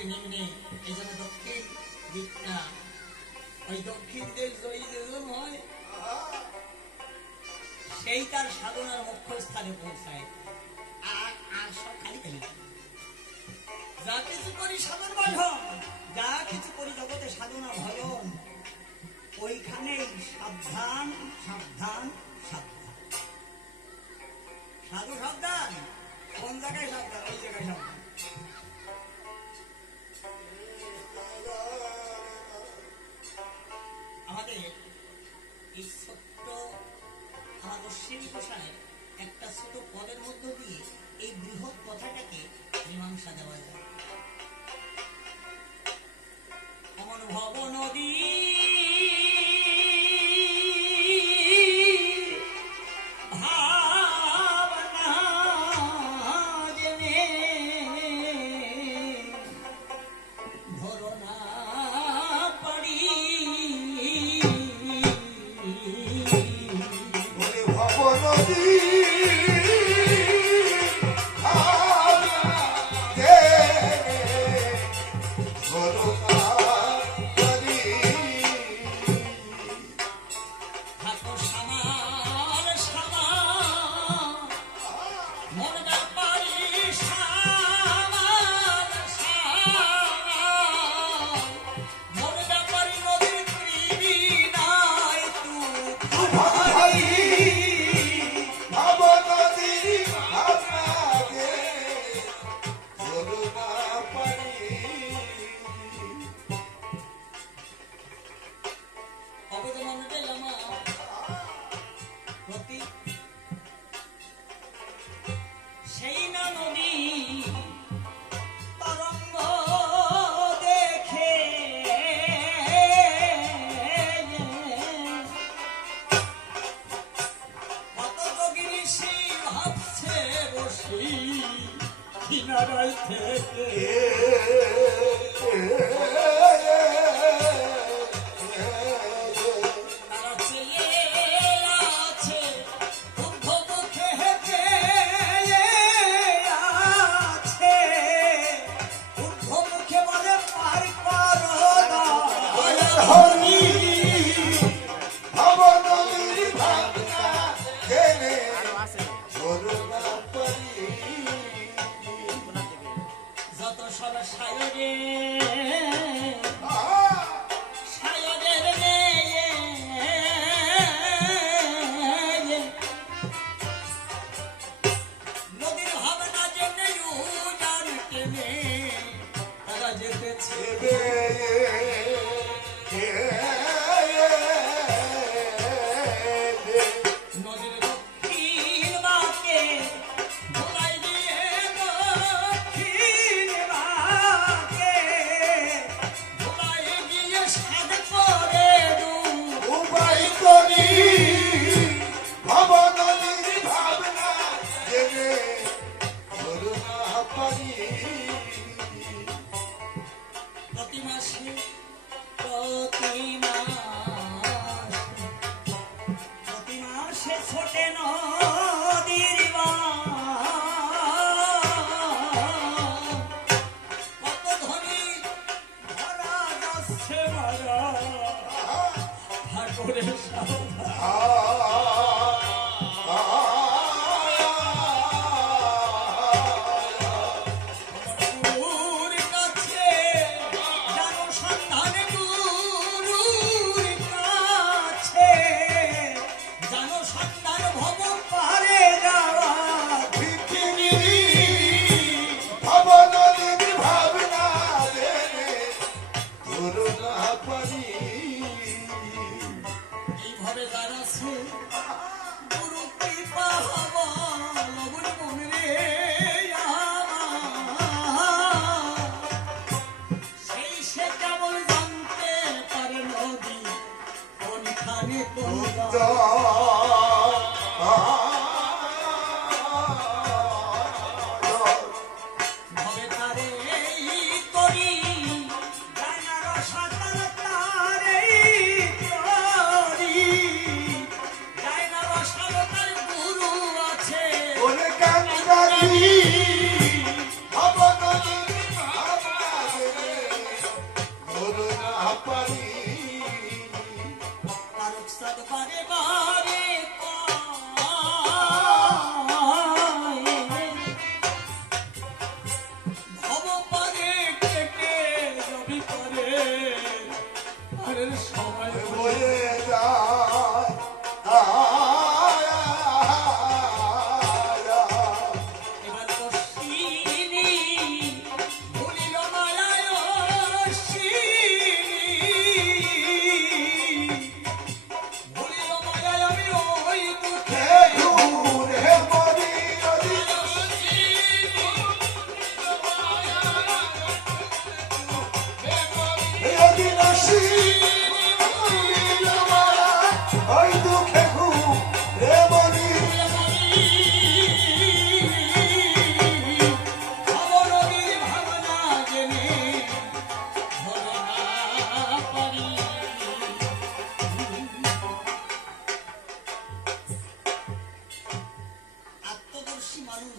নদীর নিম্নে, এই জন্য দক্ষিণ দিকটা ওই দক্ষিণ দেশ জয়ী যেজন হয় সেই তার সাধনার মুখ্য স্থানে পৌঁছায়। আর সব খালি খালি যা কিছু করি সাধন বাঁধন, যা কিছু করি জগতে সাধনা ভজন, ওইখানেই সাবধান সাবধান সাবধান। সাধু সাবধান, কোন জায়গায় সাবধান? ওই জায়গায় সাবধান। আমাদের এই ছোট্ট আমার অশ্বিনী প্রসারের একটা ছোট পদের মধ্য দিয়ে এই বৃহৎ কথাটাকে মীমাংসা দেওয়া যায়। অনুভব নদী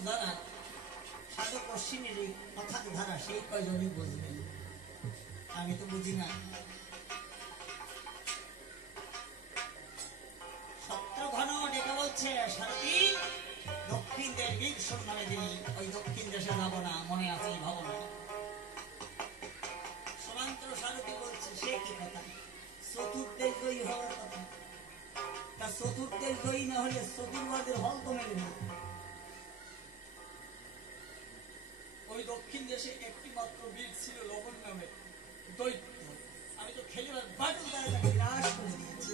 যারা সাধু পশ্চিমের কথার ধারা সেই কয়জনই বুঝবেন, আমি তো বুঝি না। শত্রুঘ্ন ডেকে বলছে, সারথি দক্ষিণ দেশ বীর সন্ধানে দিন, ওই দক্ষিণ দেশে যাবো না, মনে আছে ভাবনা। সমান্তর সারথি বলছে, সে কি কথা, চতুর্দেশ জয়ী হওয়ার কথা। তা চতুর্দেশ জয়ী না হলে চতুর্বাদের হল তো মেলে না। ওই দক্ষিণ দেশে একটি মাত্র বীর ছিল লবণ নামে দৈত্য। আমি তো খেলিবার বাটুল দ্বারা তাকে বিনাশ করে দিয়েছি।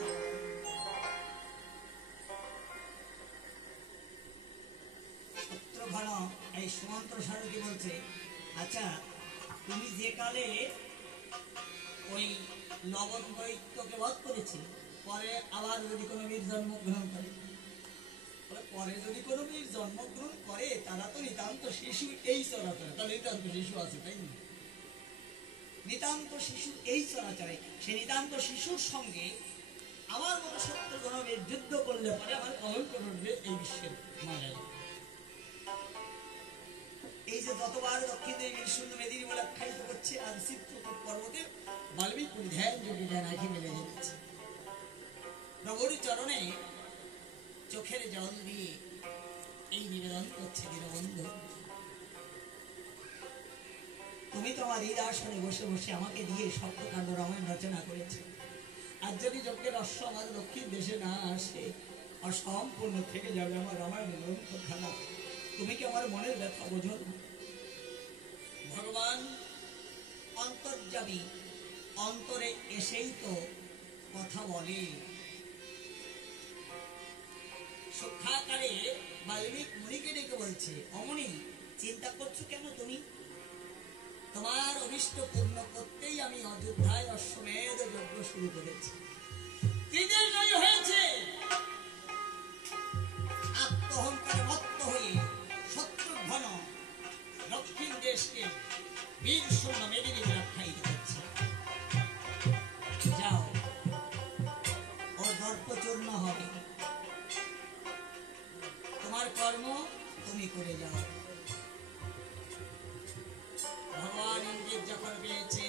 শত্রুঘ্ন এই সমান্তর সারথি বলছে, আচ্ছা তুমি যে কালে ওই লবণ দৈত্যকে বধ করেছি, পরে আবার যদি কোনো বীর জন্মগ্রহণ করে, পরে যদি কোনো বীর জন্মগ্রহণ করে, তারা তো নিতান্ত শিশু এই চরাচরে, তাহলে নিতান্ত শিশু আছে তাই না? নিতান্ত শিশু এই চরাচরে, সে নিতান্ত শিশুর সঙ্গে আমার মতো শত্রুঘ্নের যুদ্ধ করলে পরে আমার কলঙ্ক ঘটবে এই বিশ্বের মাঝে। এই যে যতবার দক্ষিণে বীরশূন্য মেদিনী বলে আখ্যায়িত করছে, আজ চিত্রকূট পর্বতে বাল্মীক ধ্যান যোগী ধ্যান আঁখি মেলে যাচ্ছে। প্রভুর চরণে চোখের জল দিয়ে এই নিবেদন করছে, দীনবন্ধু তুমি তোমার এই আসনে বসে বসে আমাকে দিয়ে সপ্তকাণ্ড রামায়ণ রচনা করেছে। আর যদি যজ্ঞের অশ্ব আমার দক্ষিণ দেশে না আসে, অসম্পূর্ণ থেকে যাবে আমার রামায়ণ গ্রন্থখানা। তুমি কি আমার মনের ব্যথা বোঝো? ভগবান অন্তর্যামী, অন্তরে এসেই তো কথা বলে। সূক্ষ্মাকারে বাল্মীক মুনিকে ডেকে বলছে, অমনি চিন্তা করছো কেন তুমি? তোমার অভিষ্ট পূর্ণ করতেই আমি অযোধ্যায় অশ্বমেধ যজ্ঞ শুরু করেছি। ত্রিদেশ জয় হয়েছে। আত্মহংকারে মত্ত হয়ে শত্রুঘ্ন দক্ষিণ দেশকে বীর শূন্য মেদিনী আখ্যায়িত করছে। যাও, ওর দর্পচূর্ণ হবে, তোমার কর্ম তুমি করে যাও। ভগবান ইঙ্গিত যখন পেয়েছে,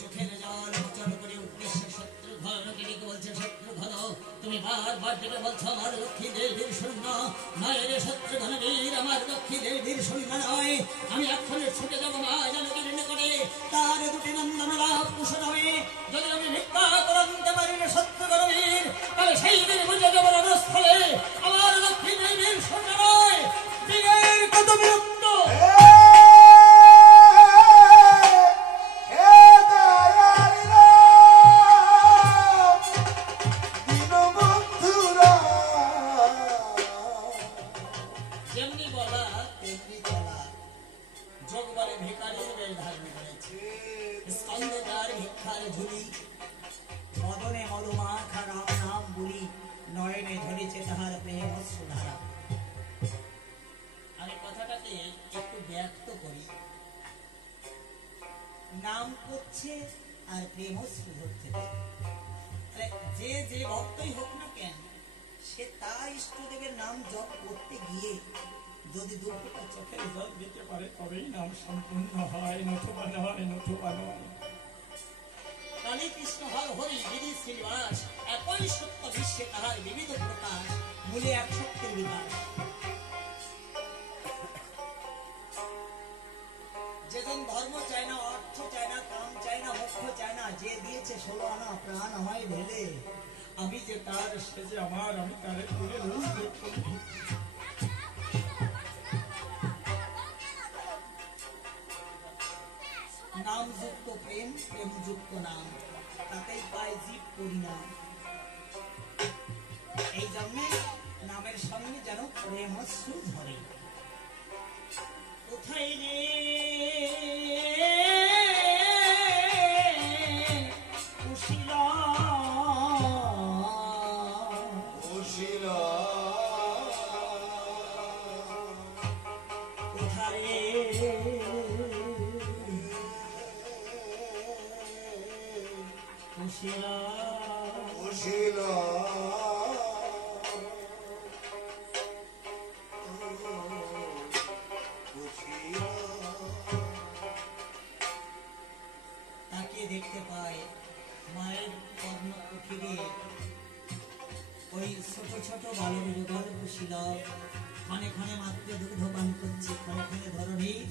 চোখের জল মোচন করে উদ্দেশ্যে শত্রুঘ্নকে ডেকে বলছে, শত্রুঘ্ন তুমি বারবার ডেকে বলছো আমার লক্ষ্মী দেবীর শূন্য নয় রে শত্রুঘ্ন বীর, আমার লক্ষ্মী দেবীর শূন্য নয়। আমি এক্ষণে ছুটে যাবো মা জানকীর নিকটে, তার দুটি নন্দন লাভ কুশল হবে। যদি আমি ভিক্ষা করতে পারি না শত্রুঘ্ন বীর, তবে সেই দিন বুঝে যাবো রণস্থলে আমার লক্ষ্মী দেবীর শূন্য নয়, বীরের কত বিরক্ত। নাম করছে আর প্রেম হচ্ছে। যে যে ভক্তই হোক না কেন, সে তার ইষ্টদেবের নাম জপ করতে গিয়ে যদি দুঃখটা চোখের জল দিতে পারে, তবেই নাম সম্পূর্ণ হয়, নতুবা নয়, নতুবা নয়। কালী কৃষ্ণ হর হরি গিরি শ্রীনিবাস, একই সত্য বিশ্বে তাহার বিবিধ প্রকাশ, মূলে এক শক্তির বিকাশ। যেজন ধর্ম চায় না, অর্থ চায় না, কাম চায় না, মোক্ষ চায় না, যে দিয়েছে 16 আনা প্রাণ আমায় ঢেলে, আমি যে তার সেজে আমার, আমি তারে তুলে নামযুক্ত প্রেম, প্রেমযুক্ত নাম, তাতেই পায় জীব পরিণাম। এই জন্যে নামের সঙ্গে যেন প্রেম অশ্রু ধরে। কোথায় রে কুশিলা, কোথায় কুশিলা, কুশিলা বালক যুগল কুশীলব ক্ষণে ক্ষণে মাত্র দুগ্ধ পান করছে, ক্ষণে ক্ষণে ধরণীর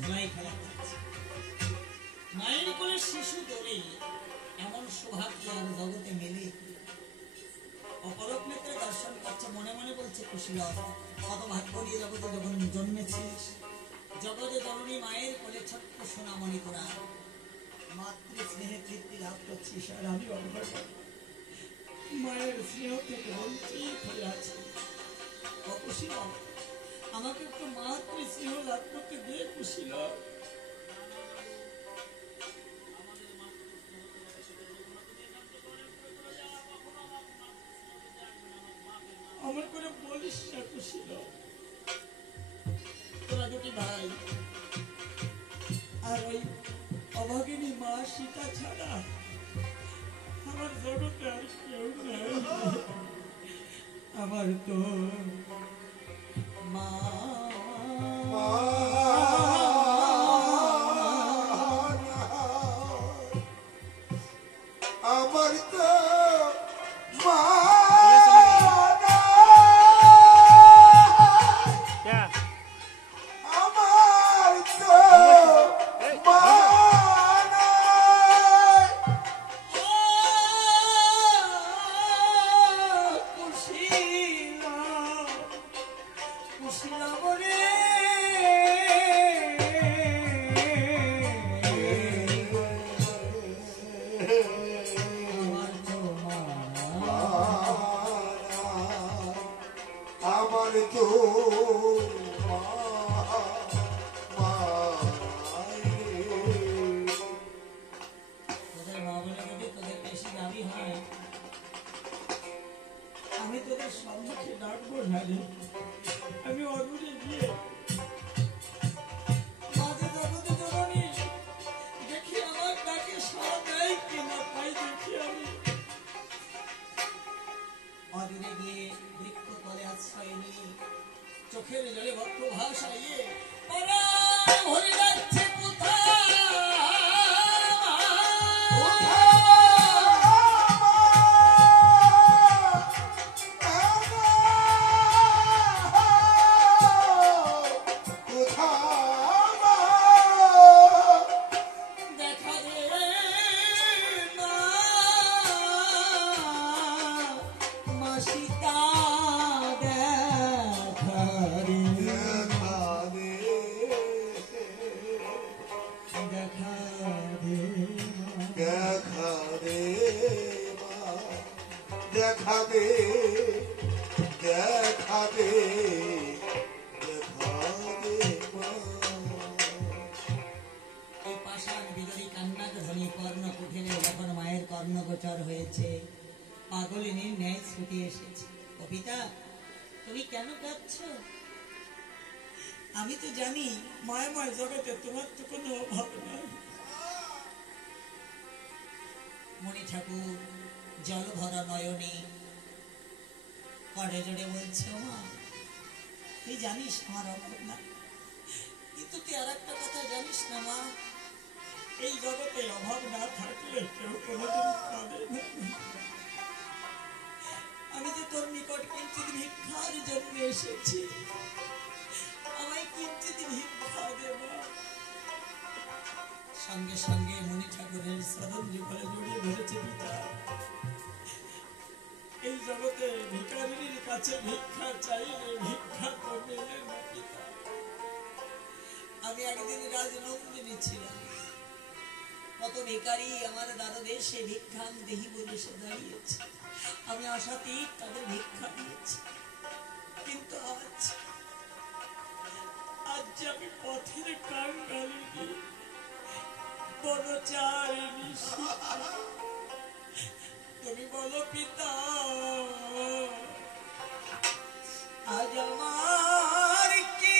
ধুলাই খেলা করছে। মায়ের কোলে শিশু দোলে এমন সৌভাগ্য আর জগতে মেলে। অপরক নেত্রে দর্শন করছে, মনে মনে বলছে কুশীলব কত ভাগ্য নিয়ে জগতে যখন জন্মেছিস। জগতে জননী মায়ের কোলে ছোট্ট সোনামণি তোরা মাতৃ স্নেহে তৃপ্তি লাভ করছিস, আর আমি মায়ের স্নেহ থেকে বঞ্চিত হয়ে আছি। কুশীলব আমাকে একটু মাতৃ স্নেহ লাভ করতে দে কুশীলব। আমার করে বলিস না কুশীলব, তোরা দুটি ভাই আর ওই অভাগিনী মা সীতা ছাড়া আমার জগতে আর কেউ নাই। আমার তো মা আমার তো মা আমি তোদের সম্মুখে ডাকবো না রে, আমি অদূরে গিয়ে মাঝে জগতে জননী দেখি আমার ডাকে সাড়া দেয় কিনা, তাই দেখি আমি অদূরে গিয়ে বৃক্ষ তলে আশ্রয় নিয়ে চোখের জলে ভক্ত ভাষাইয়ে ভরে যাচ্ছে মায়ের কর্ণগোচর হয়েছে, পাগলিনীর ন্যায় ছুটে এসেছে। কবিতা তুমি কেন কাঁদছ? আমি তো জানি মায়াময় জগতে তোমার তো কোনো অভাব নাই। মণি ঠাকুর জল ভরা নয়নে করে জোরে বলছে, মা তুই জানিস আমার অভাব না, কিন্তু তুই আর একটা কথা জানিস না মা, এই জগতে অভাব না থাকলে কেউ কোনোদিন কাঁদে না। আমি যে তোর নিকট কিঞ্চিত ভিক্ষার জন্য এসেছি, আমায় কিঞ্চিত ভিক্ষা দে মা। সঙ্গে সঙ্গে মণি ঠাকুরের সদন যুগলে জড়িয়ে ধরেছে পিতা। এই জগতে ভিখারিনীর কাছে ভিক্ষা চাইলে ভিক্ষা তো মেলে না পিতা। আমি একদিন রাজনন্দিনী ছিলাম, কত ভিখারি আমার দ্বারদেশে ভিক্ষান দেহি বলে সে দাঁড়িয়েছে, আমি আশাতীত তাদের ভিক্ষা দিয়েছি। কিন্তু আজ যে আমি পথের কাঙ্গালিনী বনচারিণী, তুমি বলো পিতা আজ আমার কি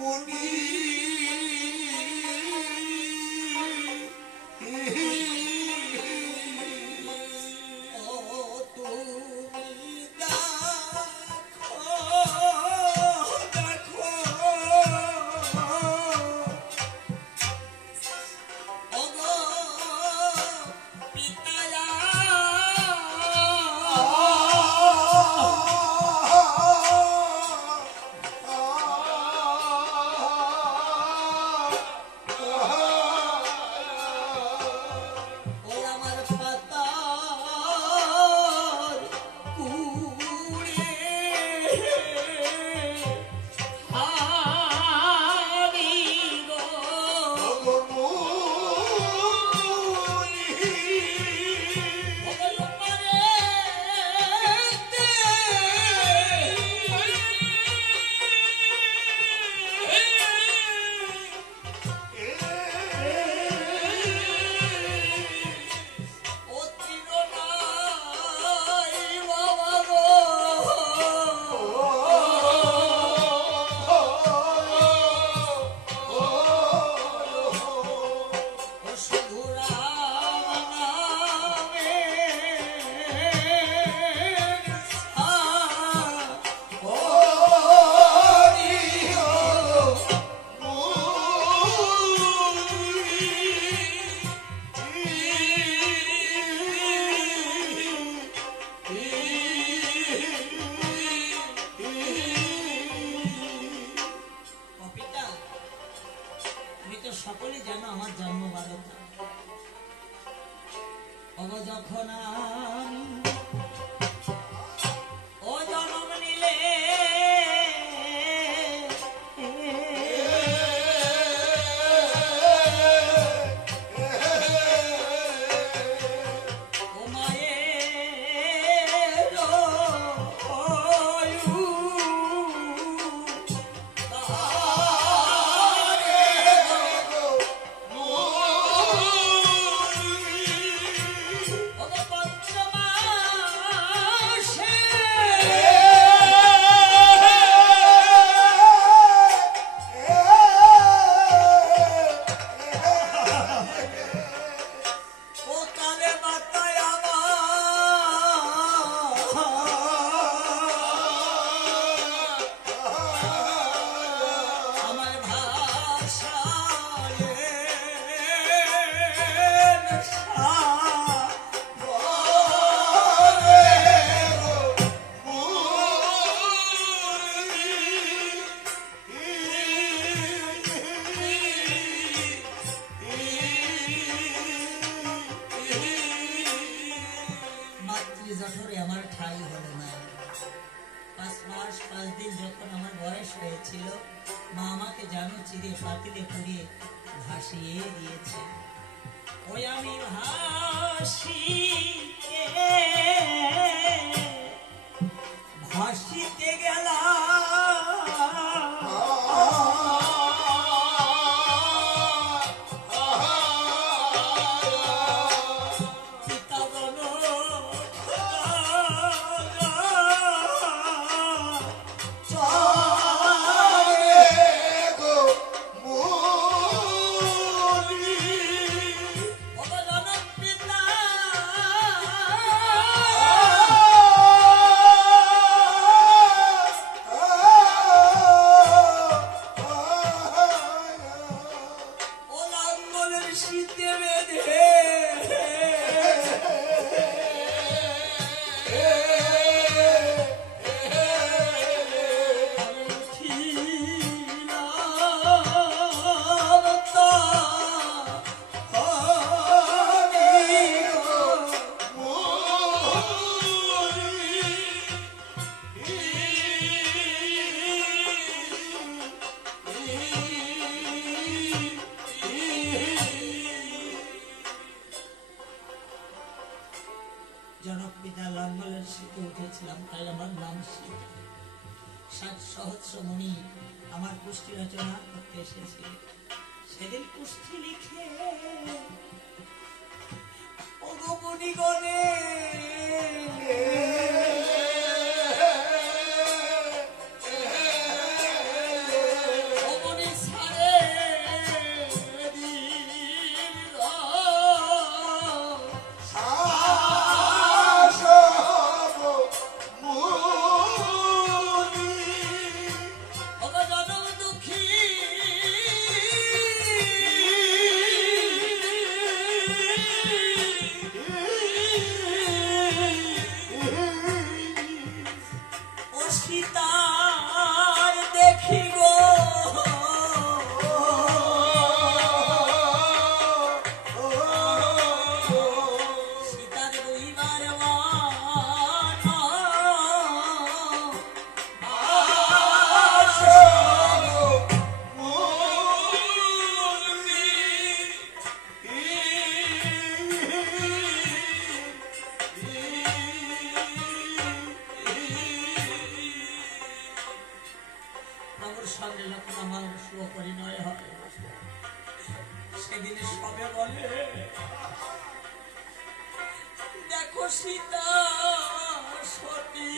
মুনি ও তুমি দেখো দেখো ওগো পিতায়া ওই আমার পাতার কুড়ে হারি গো ওগো পারেতে ও তিরোনাই বাবা গো ও শুধু রাম নামের পিতা তুমি তো সকলে জানো আমার জন্ম বারোটা অব যখন আমি ও জন্ম নিলে ও মায়ের ও কালে মাতায় আমার ভাষায় মাতৃ জঠরে আমার ঠাই হলো না 5 মাস 5 দিন যখন আমার বয়স হয়েছিল মা আমাকে জানো চিরে পাতিলে পুড়িয়ে ভাসিয়ে দিয়েছে ওই আমি ভাসিতে গেলাম পিতাগণ শীতে বেঁধে জনক পিতা লাঙ্গলের শীতে উঠেছিলাম তাই আমার নাম শীত 7 সহস্রমণি আমার পুষ্টি রচনা করতে এসেছিল সেদিন পুষ্টি লিখে অগমনি গণে আমার শুভ পরিণয় হয়। সেদিন সবে বলে, দেখো সীতা সতী